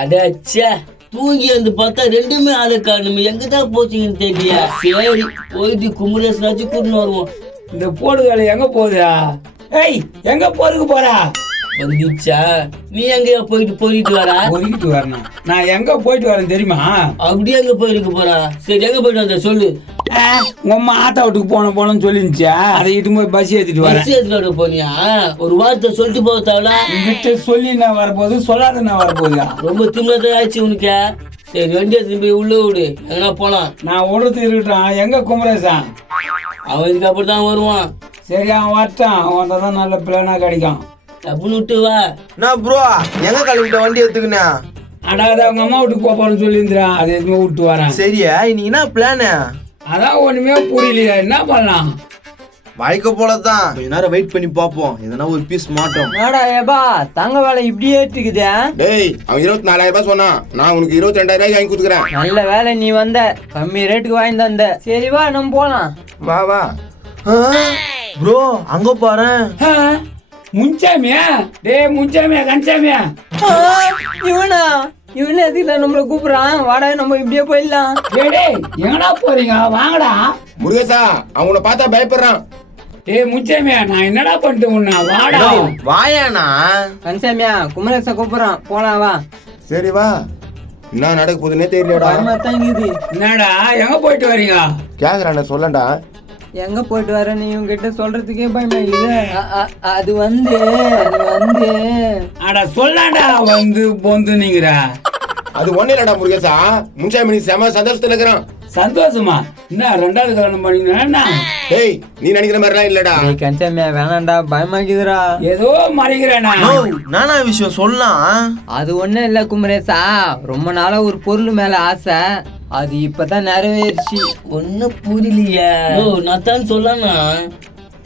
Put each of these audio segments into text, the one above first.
அடாச்சா தூங்கி வந்து பார்த்தா ரெண்டுமே ஆளு காணுமே, எங்கதான் போச்சுங்கன்னு தெரியல. சரி போயிட்டு குமரேசனாச்சும் கூட்டின்னு வருவோம். இந்த போடு வேலை எங்க போகுதா? ஏய், எங்க போறதுக்கு போறா? வந்துச்சா? நீ எங்கயா போயிட்டு வரா? போயிட்டு வரணும். நான் எங்க போயிட்டு வரேன் தெரியுமா? அப்படியே எங்க போயிருக்கு போறா? சரி எங்க போயிட்டு வந்த சொல்லு. உங்க அம்மா ஆத்தா வீட்டுக்கு போனோம்னு சொல்லிருந்துச்சா, அதை இட்டு போய் பஸ் ஏத்திட்டு வரேன். போனியா? ஒரு வார்த்தை சொல்லிட்டு போக தேவல. உங்ககிட்ட சொல்லி நான் வரப்போகுது, சொல்லாத நான் வரப்போகுதா? ரொம்ப திமிரதான் ஆச்சு உனக்கு. சரி வண்டியை திரும்பி உள்ள விடு, எங்கன்னா போலாம். நான் விடுறது இருக்கட்டும். எங்க குமரேசன்? அவன் இதுக்கு அப்படிதான் வருவான். சரி அவன் வரட்டான். அவன் வந்தாதான் நல்ல பிளானா கிடைக்கும். டப்புன்னு விட்டு வா. நான் ப்ரோ எங்க கிளம்பிட்ட வண்டி எடுத்துக்கினே? அடாத அவங்க அம்மா வீட்டுக்கு போறேன்னு சொல்லியிருந்தான். அது எதுவுமே விட்டு வரேன். சரியா இன்னைக்கு என்ன பிளானு? அதான் ஒண்ணுமே புரியலையா, என்ன பண்ணலாம்? வாய்க்க போலதான் கொஞ்ச நேரம் வெயிட் பண்ணி பாப்போம், எதனா ஒரு பீஸ் மாட்டோம். என்னடா ஏபா தங்க வேலை இப்படியே ஏற்றுக்குதே? டேய், அவன் 24,000 ரூபாய் சொன்னான். நான் உனக்கு 22,000 ரூபாய்க்கு வாங்கி கொடுத்துக்கிறேன். நல்ல வேலை நீ வந்த, கம்மி ரேட்டுக்கு வாங்கி தந்த. சரி வா நம்ம போலாம். வா வா. ப்ரோ அங்க பாரு. முன்சாமியா? டேய் முன்சாமியா, கன்சாமியா? இவனா இவனு எதுல நம்மள கூப்பிடுறான்? வாடா நம்ம இப்படியே போயிடலாம். டேய் எங்கடா போறீங்க? வாங்கடா. முருகேசா, அவங்கள பார்த்தா பயப்படுறான். டேய் முன்சாமியா, நான் என்னடா பண்ணிட்டு உன்ன? வாடா. வாயானா கன்சாமியா, குமரேச கூப்பிடுறான், போலாம் வா. சரி வா. என்ன நடக்க போகுதுன்னே தெரியலடா. தங்குது. என்னடா எங்க போயிட்டு வரீங்க? கேக்குறானே சொல்லண்டா. எங்க போயிட்டு வர நீ உங்ககிட்ட சொல்றதுக்கே பயமா இது. அது வந்து அட சொல்லாண்டா வந்து பொந்து நீங்கடா. அது ஒண்ணு இல்லடா முருகேசா, முன்சாமி செம சந்தோஷத்துல இருக்கிறான். சந்தோஷமா? என்ன ரெண்டாவது கல்யாணம் பண்ணீங்கன்னா? டேய், நீ நினைக்கிற மாதிரிலாம் இல்லடா. கன்சாமியா வேணாண்டா, பயமாக்குதுடா. ஏதோ மறைக்கிறேனா? நானா விஷயம் சொல்லலாம். அது ஒண்ணும் இல்ல குமரேசா, ரொம்ப நாளா ஒரு பொருள் மேல ஆசை, அது இப்பதான் நிறைவேறிச்சு. ஒன்னும் புரியலையா? நான் தான் சொல்லானா.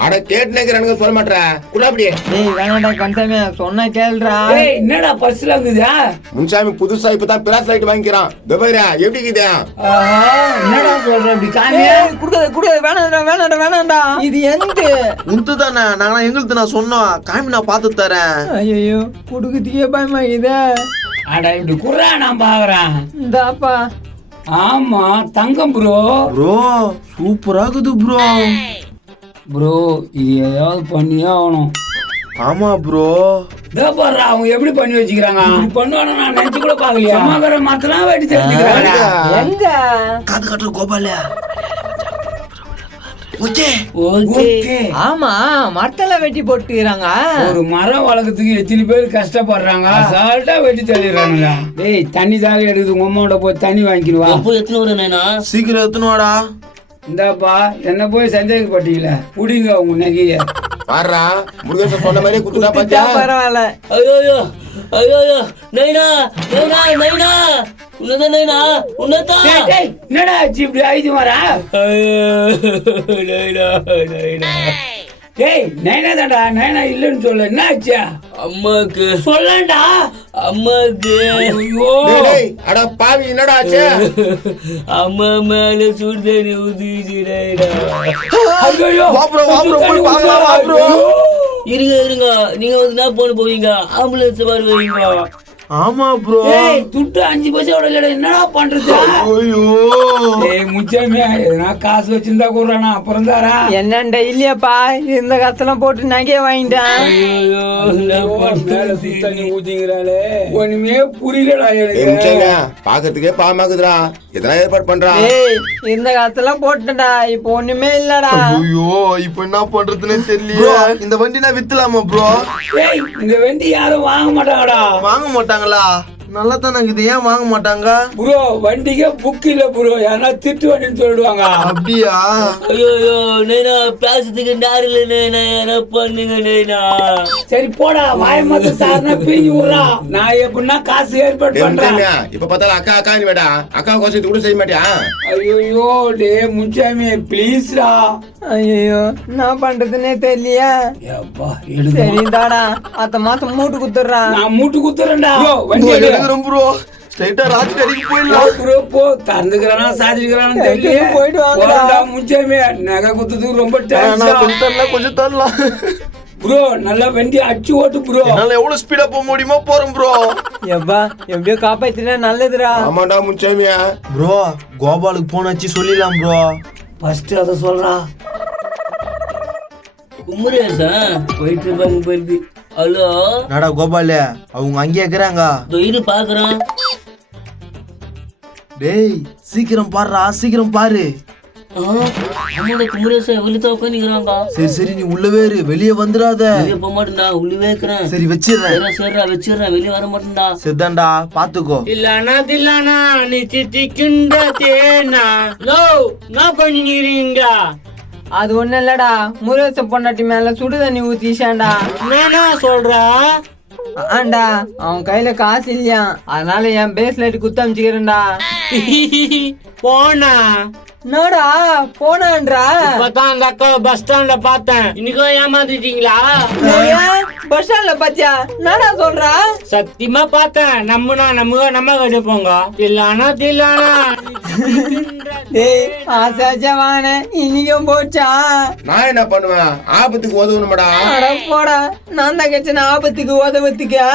அட கேட்டு நினைக்கிறானுங்க, சொல்ல மாட்டேற கூட அப்படியே. டேய் வேணாண்டா கன்சாமியா, சொன்னா கேளுடா. டேய் என்னடா பஸ்ல இருக்குதா? முன்சாமி புதுசா இப்பதான் பிராஸ் லைட் வாங்கிக்கிறான். துபாயிரா எப்படி இருக்குதா? என்னடா சொல்ற இப்படி? காமியா குடு வேணாண்டா. இது எந்த உந்து தானே, நாங்களாம் எங்களுக்கு நான் சொன்னோம். காமி நான் பார்த்து தரேன். ஐயோ குடுக்குறதுக்கே பயமாக்குதே. அட இப்படி குர்ரா, நான் பாக்குறேன். இந்தாப்பா. ஆமா தங்கம் ப்ரோ. ப்ரோ சூப்பரா இருக்குது ப்ரோ. ப்ரோ இது ஏதாவது பண்ணியே ஆகணும். ஆமா ப்ரோ. இதோ பாரு அவங்க எப்படி பண்ணி வச்சுக்கிறாங்க. இப்படி பண்ணுவானு நான் நினைச்சு கூட பாக்கலையா. சமாகர மாத்தலாம் வெட்டி தெரிஞ்சுக்கிறாங்க. எங்க காது கட்டுற கோபால. Okay okay. ஆமா மரத்தல வெட்டி போட்டுக்கிறாங்க. ஒரு மரம் வளர்க்கறதுக்கு எத்தனை பேர் கஷ்டப்படுறாங்க. அசால்ட்டா வெட்டி தள்ளிடுறானுங்க. டேய் தண்ணி தாக எடுக்குது, உங்க அம்மாவோட போய் தண்ணி வாங்கிடுவா. எப்போ எத்தனை வரும் நானா? சீக்கிரம் எத்தனோடா. இந்தாப்பா என்ன போய் சந்தேகப்பட்டீங்களா? புடிங்க உங்க நகைய. பாருடா, முருகேசா சொன்ன மாதிரியே குத்துட்டா பாத்தியா? பரவாயில்ல. ஐயோ நைனா உன்னதான் நைனா உன்னதான். என்னடா ஆச்சு இப்படி ஆயுது வரா? நைனா டேய் நைனா தான்டா. நைனா இல்லன்னு சொல்ல. என்ன ஆச்சா? அம்மாக்கு சொல்லண்டா. அம்மாக்கு. ஐயோ டேய், அட பாவி என்னடா ஆச்சு? அம்மா மேல சுடு தண்ணி ஊத்திச்சு நைனா. ஐயோ வா ப்ரோ போய் பார்க்கலாம் வா ப்ரோ. இருங்க நீங்க வந்து என்ன போன போவீங்க? ஆம்புலன்ஸ் வருவீங்க. ஆமா ப்ரோ. ஏய் துட்டு 5 பைசாவோட இல்லடா, என்னடா பண்றது? ஐயோ ஏய் முச்சமே, எதனா காசு வச்சிருந்தா கூடுறானா, அப்புறம் தாரா. என்னண்டா இல்லையாப்பா, இந்த காசெல்லாம் போட்டு நகைய வாங்கிட்டேன். மேல சுத்தண்ணி ஊத்திங்கிறாளே, ஒண்ணுமே புரியலடா ஏய் எனக்கு. முன்சாமியா, பாக்கிறதுக்கே பாமாக்குதுடா. எதனா ஏற்பாடு பண்றான். ஏய் இந்த காசெல்லாம் போட்டுடா, இப்போ ஒண்ணுமே இல்லடா. ஐயோ இப்போ என்ன பண்றதுன்னே தெரியல. இந்த வண்டி நான் வித்துலாமா ப்ரோ? ஏய் இந்த வண்டி யாரும் வாங்க மாட்டாங்கடா. வாங்க மாட்டாங்களா? நல்லா தானே இது, ஏன் வாங்க மாட்டாங்க ப்ரோ? வண்டிக்கே புக் இல்ல ப்ரோ, யாரா திட்டு வண்டின்னு சொல்லிடுவாங்க. அப்படியா? ஐயோ நைனா பேசுறதுக்கு நேரில் நைனா, என்ன பண்ணுங்க நைனா? சரி போடா, வாய மத்த சார்னா பிரிஞ்சு விடுறா. நான் எப்படின்னா காசு ஏற்பாடு டேய் பண்றேன். முன்சாமியா, இப்ப பார்த்தாலும் அக்கா நீ வேடா. அக்கா கோசம் கூட செய்ய மாட்டியா? ஐயோ டே முன்சாமி ப்ளீஸ்டா. ஐயோ என்ன பண்றதுன்னே தெரியலையா. எப்பா எடுங்க. சரிதாடா, அடுத்த மாசம் மூட்டு குத்துறா. நான் மூட்டு குத்துறேன்டா. வண்டி எடு. எடுக்கிறோம் ப்ரோ. ஸ்ட்ரைட்டா ராஜ்கரிக்கு போயிடலாம். ப்ரோ போ, தந்துக்கிறானா சாதிக்கிறானு தெரியல. போயிட்டு வாங்கடா. முன்சாமி நகை குத்துறதுக்கு ரொம்ப நான் டேக்ஸ். கொஞ்சம் தரலாம். ப்ரோ நல்லா வண்டி அடிச்சு ஓட்டு ப்ரோ. என்னால எவ்வளவு ஸ்பீடா போக முடியுமோ போறோம் ப்ரோ. எப்பா எப்படியோ காப்பாத்தினா நல்லதுடா. ஆமாண்டா முன்சாமியா. ப்ரோ கோபாலுக்கு போன் வச்சு சொல்லிடலாம் ப்ரோ. ஃபர்ஸ்ட் அத சொல்றா. குமரேசா போயிட்டு இருப்பாங்க போயிருக்கு. ஹலோ நடா கோபாலு, அவங்க அங்கேயே இருக்கிறாங்க. இரு பாக்குறேன். டேய் சீக்கிரம் பாருடா, சீக்கிரம் பாரு. ஆமாடா குமரேசா வெளியே உட்காந்துக்கிறாங்க. சரி நீ உள்ளவே இரு, வெளியே வந்துடாத. வெளியே போக மாட்டேன்டா, உள்ளவே இருக்கிறேன். சரி வச்சிடுறேன். சரிடா வச்சிடுறேன், வெளியே வர மாட்டேன்டா. சித்தாண்டா பாத்துக்கோ. தில்லானா நீ சித்திக்குண்ட தேனா லோ நான் பண்ணிக்கிறீங்க. அது ஒண்ணும் இல்லடா, முருகேச பொண்டாட்டி மேல சுடு தண்ணி ஊத்திஷாண்டா. என்ன சொல்ற? ஆண்டா அவன் கையில காசு இல்லையா, அதனால என் பேஸ்லைட் குத்து அமைச்சுக்கிறேன்டா. போனா என்னடா போனான்றா? இப்பதான் அந்த அக்கா பஸ் ஸ்டாண்ட்ல பார்த்தேன். இன்னைக்கும் ஏமாத்திட்டீங்களா? பஸ் ஸ்டாண்ட்ல பாத்தியா? என்னடா சொல்றா? சத்தியமா பார்த்தேன். நம்ம கதை போங்க. தில்லானா டேய் ஆசாச்சா வாங்க இன்னைக்கும் போச்சா? நான் என்ன பண்ணுவேன்? ஆபத்துக்கு உதவணுமாடா. அட போடா, நான் தான் கேட்டேன் ஆபத்துக்கு உதவத்துக்கா.